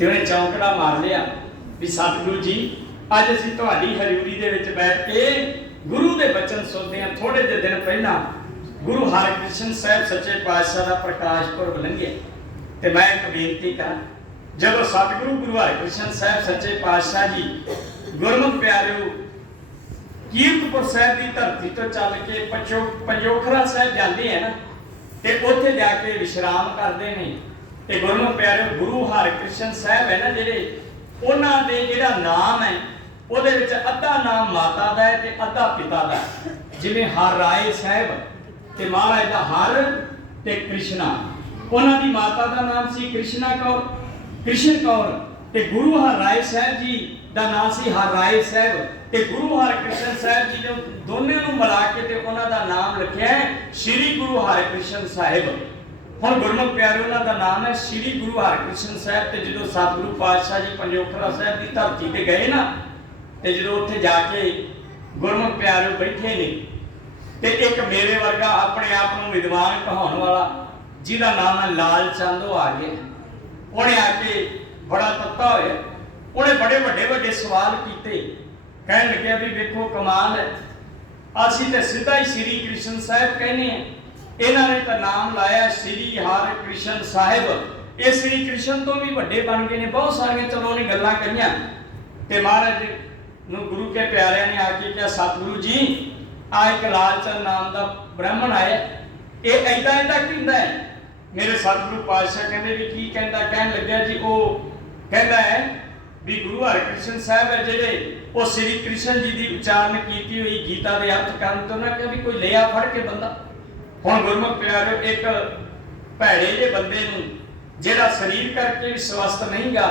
ਤੇ ਉਹਨੇ ਚੌਂਕੜਾ ਮਾਰ ਲਿਆ ਵੀ ਸਤਿਗੁਰੂ ਜੀ, ਅੱਜ ਅਸੀਂ ਤੁਹਾਡੀ ਹਜ਼ੂਰੀ ਦੇ ਵਿੱਚ ਬੈਠ ਕੇ ਗੁਰੂ ਦੇ ਬਚਨ ਸੁਣਦੇ ਹਾਂ। ਥੋੜੇ ਜਿਹੇ ਦਿਨ ਪਹਿਲਾਂ ਗੁਰੂ ਹਰਿਕ੍ਰਿਸ਼ਨ ਸਾਹਿਬ ਸੱਚੇ ਪਾਤਸ਼ਾਹ ਦਾ ਪ੍ਰਕਾਸ਼ ਪੁਰਬ ਲੰਘਿਆ। ਤੇ ਮੈਂ ਇੱਕ ਬੇਨਤੀ ਕਰਾਂ, ਜਦੋਂ ਸਤਿਗੁਰੂ ਗੁਰੂ ਹਰਿਕ੍ਰਿਸ਼ਨ ਸਾਹਿਬ ਸੱਚੇ ਪਾਤਸ਼ਾਹ ਜੀ ਗੁਰਮੁਖ ਪਿਆਰਿਓ, ਕੀਰਤਪੁਰ ਸਾਹਿਬ ਦੀ ਧਰਤੀ ਤੋਂ ਚੱਲ ਕੇ ਪੰਜੋ, ਪੰਜੋਖਰਾ ਸਾਹਿਬ ਜਾਂਦੇ ਆ ਨਾ, ਤੇ ਉੱਥੇ ਜਾ ਕੇ ਵਿਸ਼ਰਾਮ ਕਰਦੇ ਨੇ। ਤੇ ਗੁਰਮੁਖ ਪਿਆਰੇ ਗੁਰੂ ਹਰਿਕ੍ਰਿਸ਼ਨ ਸਾਹਿਬ ਹੈ ਨਾ ਜਿਹੜੇ, ਉਹਨਾਂ ਦੇ ਜਿਹੜਾ ਨਾਮ ਹੈ, ਉਹਦੇ ਵਿੱਚ ਅੱਧਾ ਨਾਮ ਮਾਤਾ ਦਾ ਹੈ ਤੇ ਅੱਧਾ ਪਿਤਾ ਦਾ ਜਿਵੇਂ ਹਰ ਰਾਏ ਸਾਹਿਬ ਤੇ ਮਹਾਰਾਜ ਦਾ ਹਰ ਤੇ ਕ੍ਰਿਸ਼ਨਾ। ਉਹਨਾਂ ਦੀ ਮਾਤਾ ਦਾ ਨਾਮ ਸੀ ਕ੍ਰਿਸ਼ਨਾ ਕੌਰ, ਕ੍ਰਿਸ਼ਨ ਕੌਰ ਤੇ ਗੁਰੂ ਹਰ ਰਾਏ ਸਾਹਿਬ ਜੀ ਦਾ ਨਾਮ ਸੀ ਹਰ ਰਾਏ ਸਾਹਿਬ ਤੇ ਗੁਰੂ ਹਰਿਕ੍ਰਿਸ਼ਨ ਸਾਹਿਬ ਜੀ ਨੇ ਦੋਨੇ ਨੂੰ ਮਿਲਾ ਕੇ ਤੇ ਉਹਨਾਂ ਦਾ ਨਾਮ ਰੱਖਿਆ ਹੈ ਸ੍ਰੀ ਗੁਰੂ ਹਰਿਕ੍ਰਿਸ਼ਨ ਸਾਹਿਬ। ਹੁਣ ਗੁਰਮੁਖ ਪਿਆਰੇ ਉਹਨਾਂ ਦਾ ਨਾਮ ਹੈ ਸ੍ਰੀ ਗੁਰੂ ਹਰਿਕ੍ਰਿਸ਼ਨ ਸਾਹਿਬ ਤੇ ਜਦੋਂ ਸਤਿਗੁਰੂ ਪਾਤਸ਼ਾਹ ਜੀ ਪੰਜੋਖਰਾ ਸਾਹਿਬ ਦੀ ਧਰਤੀ ਤੇ ਗਏ ਨਾ, ਤੇ ਜਦੋਂ ਉੱਥੇ ਜਾ ਕੇ ਗੁਰਮੁਖ ਪਿਆਰੇ ਬੈਠੇ ਨੇ, ਤੇ ਇੱਕ ਮੇਰੇ ਵਰਗਾ ਆਪਣੇ ਆਪ ਨੂੰ ਵਿਦਵਾਨ ਕਹਾਉਣ ਵਾਲਾ, ਜਿਹਦਾ ਨਾਮ ਹੈ ਲਾਲ ਚੰਦ, ਉਹ ਆ ਗਿਆ। ਉਹਨੇ ਆ ਕੇ ਬੜਾ ਤੱਤਾ ਹੋਇਆ। ਉਹਨੇ ਬੜੇ ਵੱਡੇ ਵੱਡੇ ਸਵਾਲ ਕੀਤੇ। ਕਹਿਣ ਲੱਗਿਆ ਵੀ ਵੇਖੋ ਕਮਾਲ ਹੈ। ਅਸੀਂ ਤਾਂ ਸਿੱਧਾ ਹੀ ਸ੍ਰੀ ਕ੍ਰਿਸ਼ਨ ਸਾਹਿਬ ਕਹਿੰਦੇ ਆ ਇਹਨਾਂ ਨੇ ਤਾਂ ਨਾਮ ਲਾਇਆ ਸ੍ਰੀ ਹਰਿ ਕ੍ਰਿਸ਼ਨ ਸਾਹਿਬ। ਇਹ ਸ੍ਰੀ ਕ੍ਰਿਸ਼ਨ ਤੋਂ ਵੀ ਵੱਡੇ ਬਣ ਗਏ ਨੇ, ਬਹੁਤ ਸਾਰੀਆਂ ਚਲੋ ਉਹਨੇ ਗੱਲਾਂ ਕਹੀਆਂ। ਤੇ ਮਹਾਰਾਜ ਨੂੰ ਗੁਰੂ ਕੇ ਪਿਆਰਿਆਂ ਨੇ ਆ ਕੇ ਕਿਹਾ, ਸਤਿਗੁਰੂ ਜੀ ਆ ਇੱਕ ਲਾਲਚੰਦ ਨਾਮ ਦਾ ਬ੍ਰਾਹਮਣ ਆਇਆ ਇਹ ਐਦਾਂ ਐਦਾਂ ਕਹਿੰਦਾ ਹੈ? ਮੇਰੇ ਸਤਿਗੁਰੂ ਪਾਤਸ਼ਾਹ ਕਹਿੰਦੇ ਵੀ ਕੀ ਕਹਿੰਦਾ, ਕਹਿਣ ਲੱਗਿਆ ਜੀ, ਉਹ ਕਹਿੰਦਾ ਹੈ ਵੀ ਗੁਰੂ ਹਰਿਕ੍ਰਿਸ਼ਨ ਸਾਹਿਬ ਹੈ ਜਿਹੜੇ ਉਹ ਸ੍ਰੀ ਕ੍ਰਿਸ਼ਨ ਜੀ ਦੀ ਉਚਾਰਨ ਕੀਤੀ ਹੋਈ ਗੀਤਾ ਦੇ ਅਰਥ ਕਰਨ ਤੋਂ ਨਾ ਕਿ ਵੀ ਕੋਈ ਲਿਆ ਫੜ ਕੇ ਬੰਦਾ। ਹੁਣ ਗੁਰਮੁਖ ਪਿਆਰਿਓ ਇੱਕ ਭੈੜੇ ਜਿਹੇ ਬੰਦੇ ਨੂੰ ਜਿਹੜਾ ਸਰੀਰ ਕਰਕੇ ਵੀ ਸਵਸਥ ਨਹੀਂਗਾ